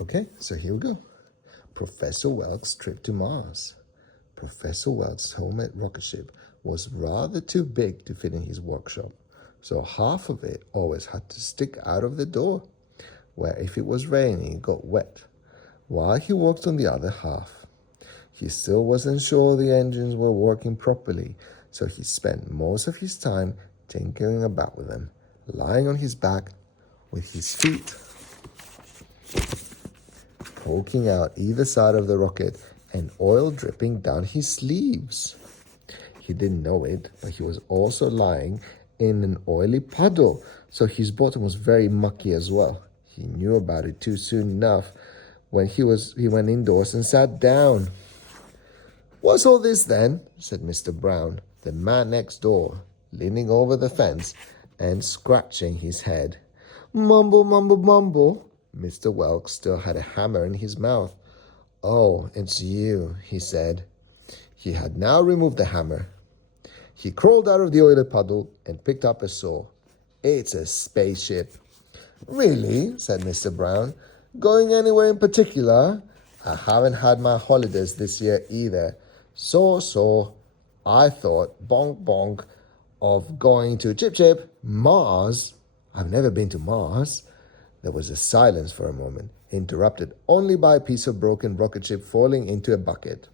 Okay, so here we go. Professor Welk's trip to Mars. Professor Welk's homemade rocket ship was rather too big to fit in his workshop, so half of it always had to stick out of the door, where if it was raining it got wet, while he worked on the other half. He still wasn't sure the engines were working properly, so he spent most of his time tinkering about with them, lying on his back with his feet poking out either side of the rocket and oil dripping down his sleeves. He didn't know it, but he was also lying in an oily puddle, so his bottom was very mucky as well. He knew about it too soon enough when he went indoors and sat down. "What's all this then?" said Mr. Brown, the man next door, leaning over the fence and scratching his head. "Mumble, mumble, mumble." Mr. Welk still had a hammer in his mouth. "Oh, it's you," he said. He had now removed the hammer. He crawled out of the oily puddle and picked up a saw. "It's a spaceship." "Really?" said Mr. Brown. "Going anywhere in particular?" "I haven't had my holidays this year either. So, I thought, bonk, bonk, of going to Chip Chip, Mars. I've never been to Mars." There was a silence for a moment, interrupted only by a piece of broken rocket ship falling into a bucket.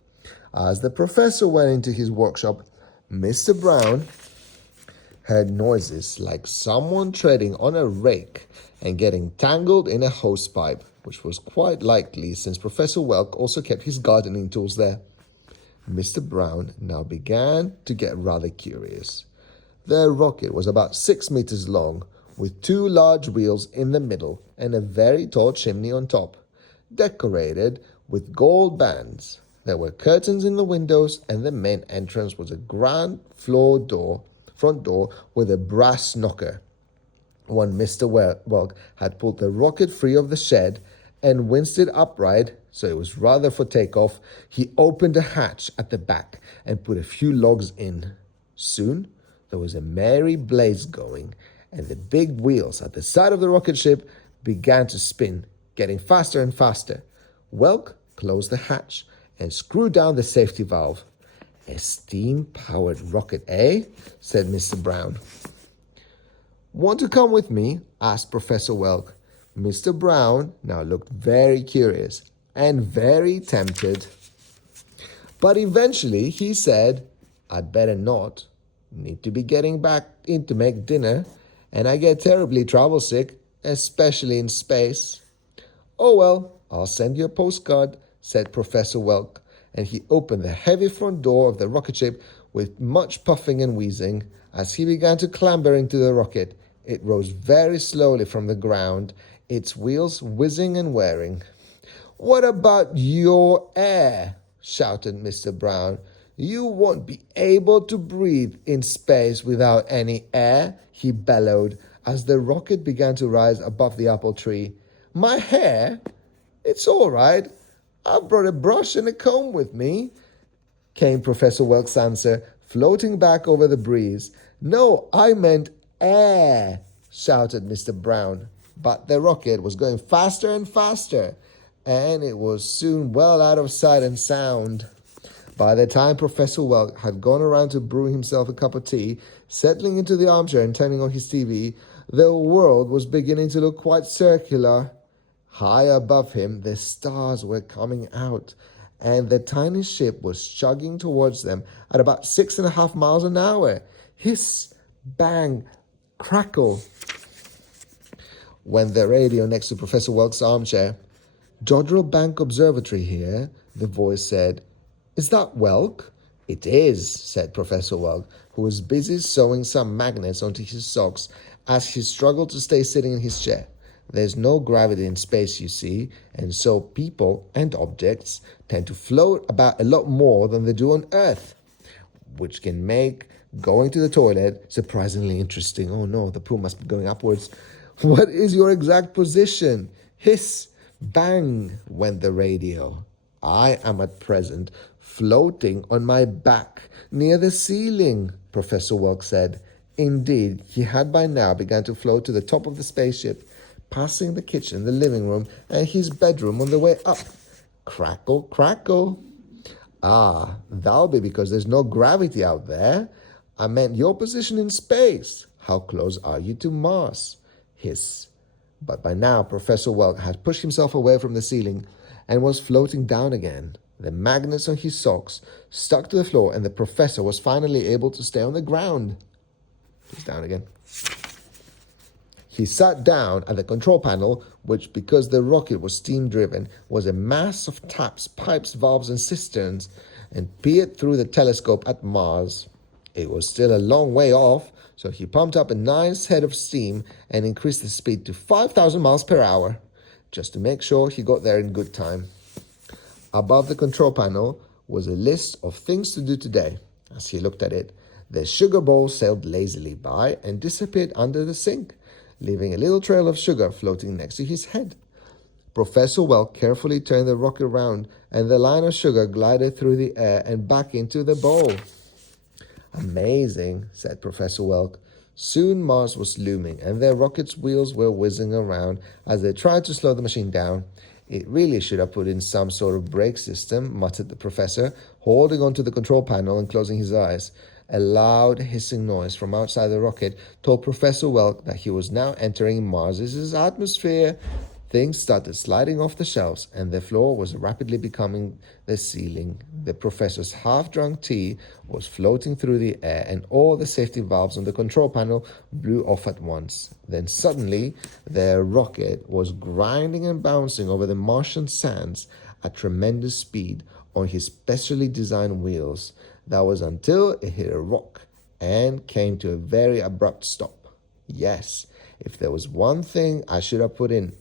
As the professor went into his workshop, Mr. Brown heard noises like someone treading on a rake and getting tangled in a hosepipe, which was quite likely since Professor Welk also kept his gardening tools there. Mr. Brown now began to get rather curious. Their rocket was about 6 meters long, with 2 large wheels in the middle and a very tall chimney on top, decorated with gold bands. There were curtains in the windows, and the main entrance was a grand front door with a brass knocker. When Mr. Welk had pulled the rocket free of the shed and winced it upright, so it was rather for takeoff, he opened a hatch at the back and put a few logs in. Soon there was a merry blaze going, and the big wheels at the side of the rocket ship began to spin, getting faster and faster. Welk closed the hatch and screwed down the safety valve. "A steam-powered rocket, eh?" said Mr. Brown. "Want to come with me?" asked Professor Welk. Mr. Brown now looked very curious and very tempted. But eventually he said, "I'd better not. Need to be getting back in to make dinner, and I get terribly travel sick, especially in space." "Oh well, I'll send you a postcard," said Professor Welk, and he opened the heavy front door of the rocket ship with much puffing and wheezing. As he began to clamber into the rocket, it rose very slowly from the ground, its wheels whizzing and whirring. "What about your air?" shouted Mr. Brown. "You won't be able to breathe in space without any air," he bellowed as the rocket began to rise above the apple tree. "My hair? It's all right. I've brought a brush and a comb with me," came Professor Welk's answer, floating back over the breeze. "No, I meant air," shouted Mr. Brown. But the rocket was going faster and faster, and it was soon well out of sight and sound. By the time Professor Welk had gone around to brew himself a cup of tea, settling into the armchair and turning on his TV, the world was beginning to look quite circular. High above him, the stars were coming out, and the tiny ship was chugging towards them at about 6.5 miles an hour. Hiss, bang, crackle went the radio next to Professor Welk's armchair. "Jodrell Bank Observatory here," the voice said. "Is that Welk?" "It is," said Professor Welk, who was busy sewing some magnets onto his socks as he struggled to stay sitting in his chair. "There's no gravity in space, you see, and so people and objects tend to float about a lot more than they do on Earth, which can make going to the toilet surprisingly interesting." "Oh no, the poo must be going upwards." "What is your exact position?" Hiss, bang, went the radio. "I am at present floating on my back near the ceiling," Professor Welk said. Indeed, he had by now begun to float to the top of the spaceship. passing the kitchen, the living room, and his bedroom on the way up. Crackle, crackle. Ah, that'll be because there's no gravity out there. I meant your position in space. How close are you to Mars? Hiss. But by now, Professor Welk had pushed himself away from the ceiling and was floating down again. The magnets on his socks stuck to the floor, and the professor was finally able to stay on the ground. He's down again. He sat down at the control panel, which, because the rocket was steam-driven, was a mass of taps, pipes, valves, and cisterns, and peered through the telescope at Mars. It was still a long way off, so he pumped up a nice head of steam and increased the speed to 5,000 miles per hour, just to make sure he got there in good time. Above the control panel was a list of things to do today. As he looked at it, the sugar bowl sailed lazily by and disappeared under the sink, leaving a little trail of sugar floating next to his head. Professor Welk carefully turned the rocket around, and the line of sugar glided through the air and back into the bowl. Amazing, said Professor Welk. Soon Mars was looming, and their rocket's wheels were whizzing around as they tried to slow the machine down. It really should have put in some sort of brake system, muttered the professor, holding onto the control panel and closing his eyes. A loud hissing noise from outside the rocket told Professor Welk that he was now entering Mars's atmosphere. Things started sliding off the shelves, and the floor was rapidly becoming the ceiling. The professor's half-drunk tea was floating through the air, and all the safety valves on the control panel blew off at once. Then suddenly, their rocket was grinding and bouncing over the Martian sands at tremendous speed on his specially designed wheels. That was until it hit a rock and came to a very abrupt stop. Yes, if there was one thing I should have put in,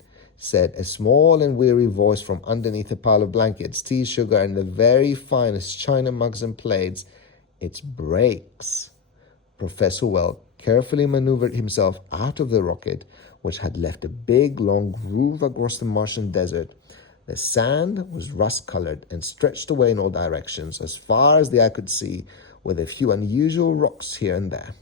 said a small and weary voice from underneath a pile of blankets, tea, sugar, and the very finest china mugs and plates, it's brakes. Professor Welk carefully maneuvered himself out of the rocket, which had left a big, long groove across the Martian desert. The sand was rust-colored and stretched away in all directions, as far as the eye could see, with a few unusual rocks here and there.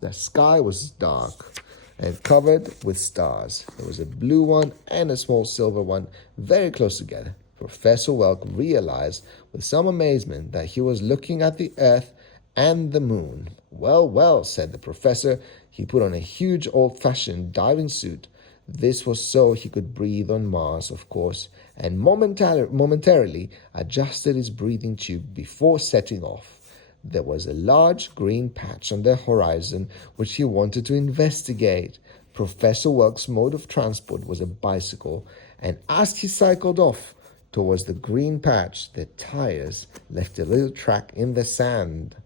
The sky was dark and covered with stars. There was a blue one and a small silver one very close together. Professor Welk realized with some amazement that he was looking at the Earth and the moon. Well, well, said the professor. He put on a huge old-fashioned diving suit. This was so he could breathe on Mars, of course, and momentarily adjusted his breathing tube before setting off. There was a large green patch on the horizon which he wanted to investigate. Professor Welk's mode of transport was a bicycle, and as he cycled off towards the green patch, the tires left a little track in the sand.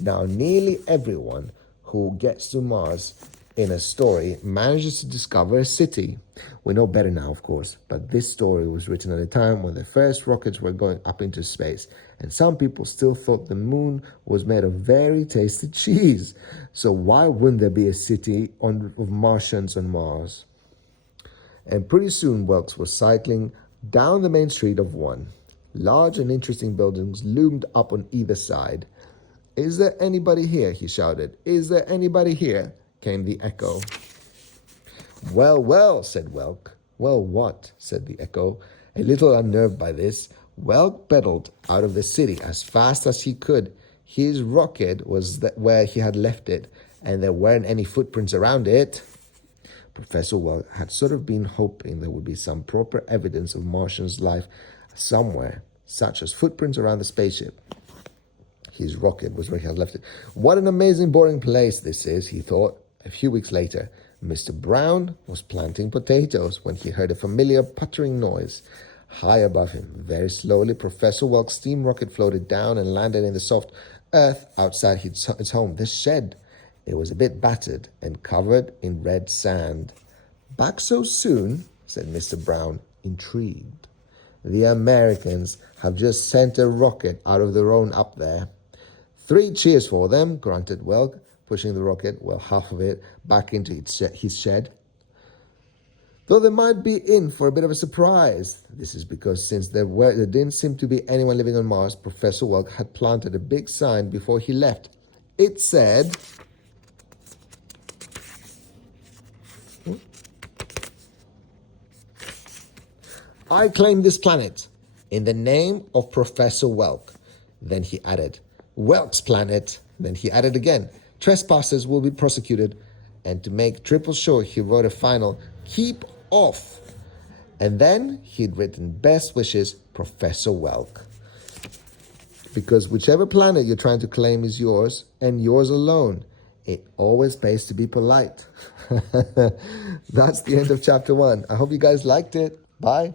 Now, nearly everyone who gets to Mars in a story manages to discover a city. We know better now, of course, but this story was written at a time when the first rockets were going up into space, and some people still thought the moon was made of very tasty cheese. So why wouldn't there be a city of Martians on Mars? And pretty soon Welks was cycling down the main street of one. Large and interesting buildings loomed up on either side. "Is there anybody here?" he shouted. "Is there anybody here?" came the echo. "Well, well," said Welk. "Well, what?" said the echo. A little unnerved by this, Welk pedaled out of the city as fast as he could. His rocket was where he had left it, and there weren't any footprints around it. Professor Welk had sort of been hoping there would be some proper evidence of Martians' life somewhere, such as footprints around the spaceship. His rocket was where he had left it. What an amazing, boring place this is, he thought. A few weeks later, Mr. Brown was planting potatoes when he heard a familiar puttering noise. High above him, very slowly, Professor Welk's steam rocket floated down and landed in the soft earth outside its home, the shed. It was a bit battered and covered in red sand. "Back so soon?" said Mr. Brown, intrigued. "The Americans have just sent a rocket out of their own up there." "3 cheers for them," grunted Welk, pushing the rocket, well, half of it, back into his shed. "Though they might be in for a bit of a surprise." This is because since there didn't seem to be anyone living on Mars, Professor Welk had planted a big sign before he left. It said, I claim this planet in the name of Professor Welk. Then he added, Welk's planet. Then he added again, trespassers will be prosecuted. And to make triple sure, he wrote a final, keep off. And then he'd written, best wishes, Professor Welk. Because whichever planet you're trying to claim is yours, and yours alone, it always pays to be polite. That's the end of chapter 1. I hope you guys liked it. Bye.